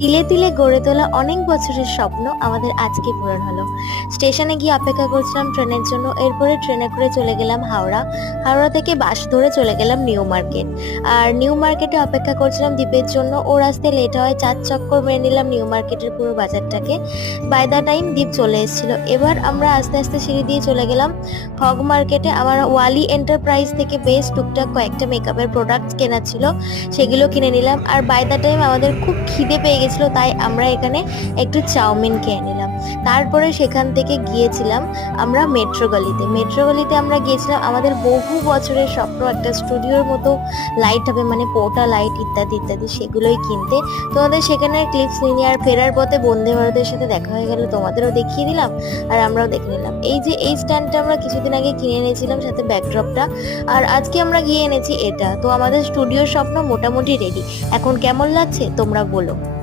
তিলে তিলে গড়ে তোলা অনেক বছরের স্বপ্ন আমাদের আজকে পূরণ হলো। স্টেশনে গিয়ে অপেক্ষা করছিলাম ট্রেনের জন্য, এরপরে ট্রেনে করে চলে গেলাম হাওড়া। হাওড়া থেকে বাস ধরে চলে গেলাম নিউ মার্কেট। আর নিউ মার্কেটে অপেক্ষা করছিলাম দ্বীপের জন্য, ওর আসতে লেট হয়, 4 চক্কর মেরে নিলাম নিউ মার্কেটের পুরো বাজারটাকে। বাই দা টাইম দ্বীপ চলে এসেছিল। এবার আমরা আস্তে আস্তে সিঁড়ি দিয়ে চলে গেলাম হগ মার্কেটে। আমার ওয়ালি এন্টারপ্রাইজ থেকে বেশ টুকটাক কয়েকটা মেকআপের প্রোডাক্টস কেনা ছিল, সেগুলো কিনে নিলাম। আর বাই দ্য টাইম আমাদের খুব খিদে পেয়ে গেছিলো, তাই আমরা এখানে একটু চাউমিন খেয়ে নিলাম। তারপরে সেখান থেকে গিয়েছিলাম আমরা মেট্রো গলিতে আমরা গিয়েছিলাম আমাদের বহু বছরের স্বপ্ন, একটা স্টুডিওর মতো লাইট হবে, মানে পোর্টা লাইট ইত্যাদি ইত্যাদি, সেগুলোই কিনতে। তোমাদের সেখানে ক্লিপস নিয়ে আর ফেরার পথে বন্দে ভারতের সাথে দেখা হয়ে গেল, তোমাদেরও দেখিয়ে দিলাম আর আমরাও দেখে নিলাম। এই যে এই স্ট্যান্ডটা আমরা কিছুদিন আগে কিনে এনেছিলাম, সাথে ব্যাকড্রপটা, আর আজকে আমরা গিয়ে এনেছি এটা। তো আমাদের স্টুডিওর স্বপ্ন মোটামুটি রেডি। এখন কেমন লাগছে তোমরা বলো।